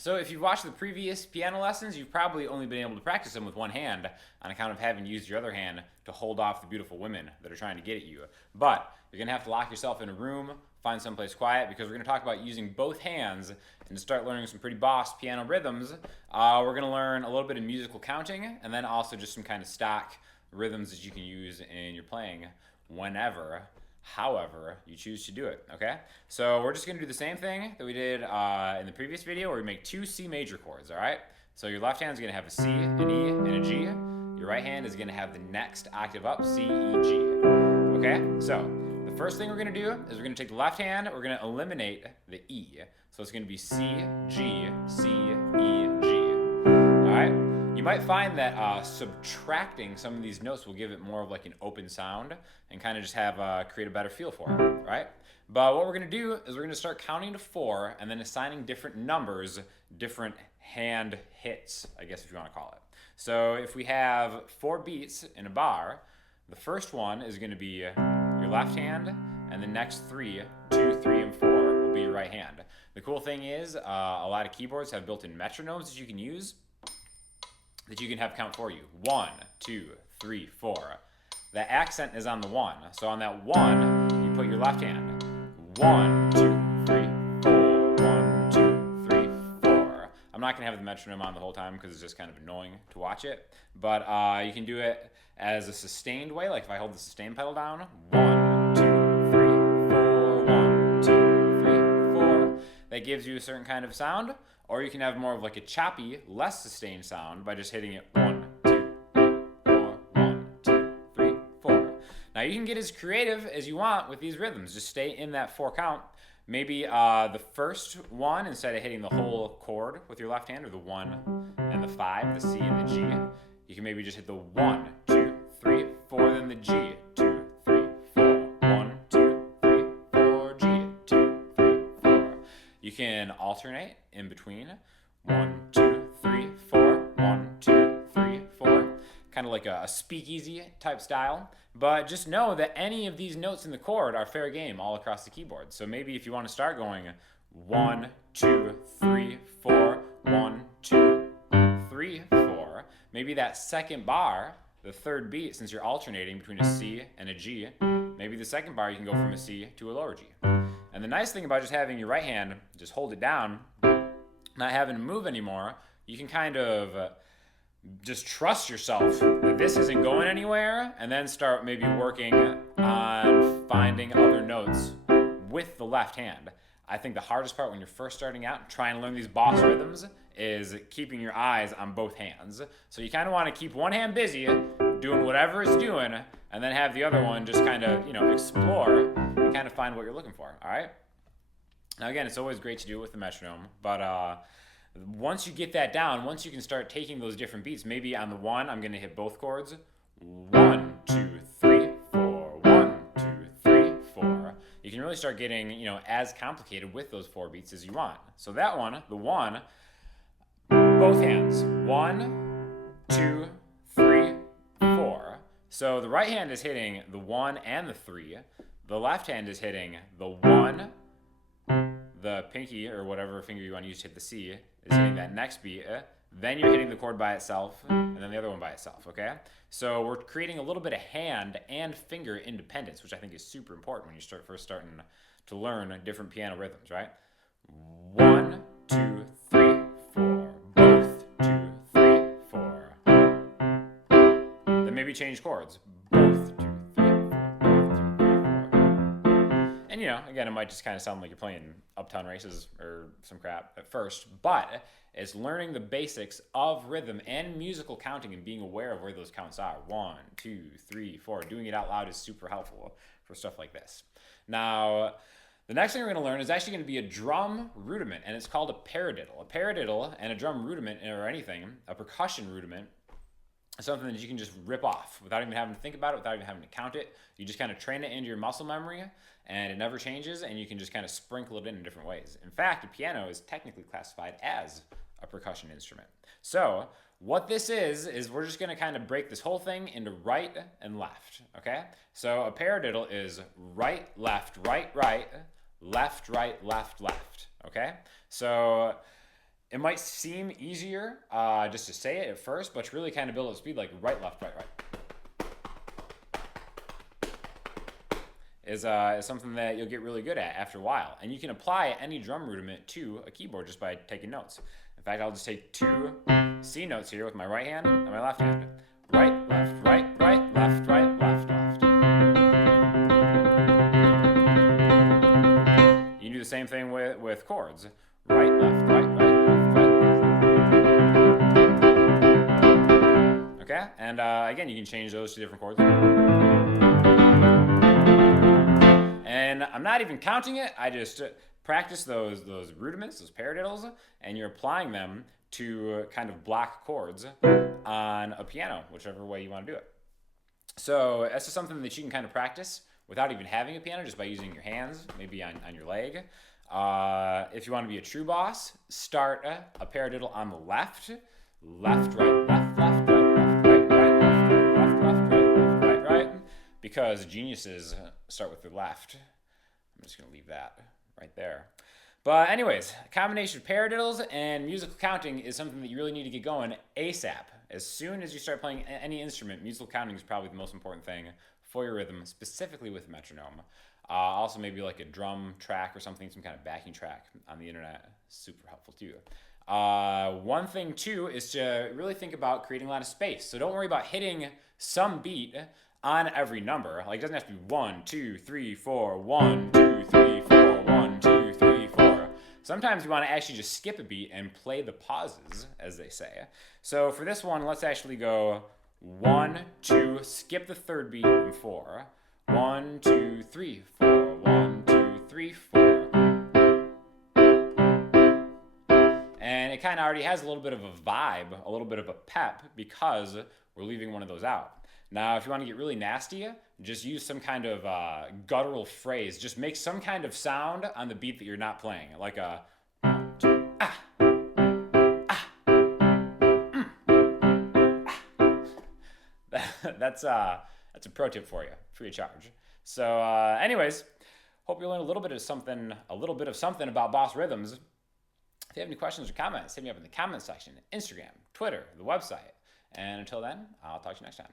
So if you've watched the previous piano lessons, you've probably only been able to practice them with one hand on account of having used your other hand to hold off the beautiful women that are trying to get at you. But you're going to have to lock yourself in a room, find someplace quiet, because we're going to talk about using both hands and to start learning some pretty boss piano rhythms. We're going to learn a little bit of musical counting and then also just some kind of stock rhythms that you can use in your playing whenever, however you choose to do it, okay? So we're just going to do the same thing that we did in the previous video where we make two C major chords, all right? So your left hand is going to have a C, an E, and a G. Your right hand is going to have the next octave up, C, E, G, okay? So the first thing we're going to do is we're going to take the left hand, we're going to eliminate the E. So it's going to be C, G, C, E, G, all right? You might find that subtracting some of these notes will give it more of like an open sound and kind of just have create a better feel for it, right? But what we're going to do is we're going to start counting to 4 and then assigning different numbers, different hand hits, I guess if you want to call it. So if we have 4 beats in a bar, the first one is going to be your left hand, and the next 3, 2, 3, and 4 will be your right hand. The cool thing is a lot of keyboards have built-in metronomes that you can use that you can have count for you. 1, 2, 3, 4. The accent is on the 1. So on that 1, you put your left hand. 1, 2, 3, 4. 1, 2, 3, 4. I'm not going to have the metronome on the whole time because it's just kind of annoying to watch it. But you can do it as a sustained way, like if I hold the sustain pedal down. 1, 2, 3, 4. 1, 2, 3, 4. That gives you a certain kind of sound. Or you can have more of like a choppy, less sustained sound by just hitting it 1, 2, 3, 4, 1, 2, 3, 4. Now you can get as creative as you want with these rhythms. Just stay in that 4 count. Maybe the first one, instead of hitting the whole chord with your left hand, or the 1 and the 5, the C and the G, you can maybe just hit the 1, 2, 3, 4, then the G, 2, 3, 4, 1, 2, 3, 4, G, 2, 3, 4. You can alternate in between 1, 2, 3, 4, 1, 2, 3, 4, kind of like a speakeasy type style. But just know that any of these notes in the chord are fair game all across the keyboard. So maybe if you want to start going 1, 2, 3, 4, 1, 2, 3, 4, maybe that second bar, the third beat, since you're alternating between a C and a G, maybe the second bar you can go from a C to a lower G. And the nice thing about just having your right hand just hold it down, not having to move anymore, you can kind of just trust yourself that this isn't going anywhere, and then start maybe working on finding other notes with the left hand. I think the hardest part when you're first starting out and trying to learn these boss rhythms is keeping your eyes on both hands. So you kind of want to keep one hand busy doing whatever it's doing, and then have the other one just kind of, explore and kind of find what you're looking for, all right? Now again, it's always great to do it with the metronome, but once you get that down, once you can start taking those different beats, maybe on the 1, I'm going to hit both chords. 1, 2, 3, 4. 1, 2, 3, 4. You can really start getting, as complicated with those 4 beats as you want. So that one, the 1, both hands. 1, 2, 3, 4. So the right hand is hitting the 1 and the 3. The left hand is hitting the 1, the pinky, or whatever finger you want to use to hit the C, is hitting that next beat. Then you're hitting the chord by itself, and then the other one by itself, okay? So we're creating a little bit of hand and finger independence, which I think is super important when you first starting to learn different piano rhythms, right? 1, 2, 3, 4. Both, 2, 3, 4. Then maybe change chords. Both, 2, 3, 4. Both, 2, 3, 4. And again, it might just kind of sound like you're playing Uptown Races or some crap at first, but it's learning the basics of rhythm and musical counting and being aware of where those counts are. 1, 2, 3, 4. Doing it out loud is super helpful for stuff like this. Now, the next thing we're going to learn is actually going to be a drum rudiment, and it's called a paradiddle. A paradiddle and a drum rudiment, or anything, a percussion rudiment, is something that you can just rip off without even having to think about it, without even having to count it. You just kind of train it into your muscle memory, and it never changes, and you can just kind of sprinkle it in different ways. In fact, a piano is technically classified as a percussion instrument. So what this is we're just going to kind of break this whole thing into right and left, okay? So a paradiddle is right, left, right, right, left, right, left, left, okay? So It might seem easier just to say it at first, but to really kind of build up speed, like right, left, right, right, is something that you'll get really good at after a while. And you can apply any drum rudiment to a keyboard just by taking notes. In fact, I'll just take 2 C notes here with my right hand and my left hand. Right, left, right, right, left, right, left, left. You can do the same thing with chords. Right, left, right, right, left, right, left. Okay? And again, you can change those to different chords. And I'm not even counting it. I just practice those rudiments, those paradiddles, and you're applying them to kind of block chords on a piano, whichever way you want to do it. So that's just something that you can kind of practice without even having a piano, just by using your hands, maybe on your leg. If you want to be a true boss, start a paradiddle on the left, left, right, left, left, right, left, right, right, left, right, left, left, right, left, right, right, because geniuses start with the left. I'm just going to leave that right there. But anyways, a combination of paradiddles and musical counting is something that you really need to get going ASAP. As soon as you start playing any instrument, musical counting is probably the most important thing for your rhythm, specifically with metronome. Also maybe like a drum track or something, some kind of backing track on the internet. Super helpful too. One thing too is to really think about creating a lot of space. So don't worry about hitting some beat on every number. Like it doesn't have to be 1, 2, 3, 4, 1, 2, 3, 4, 1, 2, 3, 4. Sometimes you want to actually just skip a beat and play the pauses, as they say. So for this one, let's actually go 1, 2, skip the third beat, and 4. 1, 2, 3, 4. 1, 2, 3, 4. And it kind of already has a little bit of a vibe, a little bit of a pep, because we're leaving one of those out. Now, if you want to get really nasty, just use some kind of guttural phrase. Just make some kind of sound on the beat that you're not playing, like a 1, 2, ah, ah, ah. That's a pro tip for you, free of charge. So, anyways, hope you learned a little bit of something about boss rhythms. If you have any questions or comments, hit me up in the comment section, Instagram, Twitter, the website. And until then, I'll talk to you next time.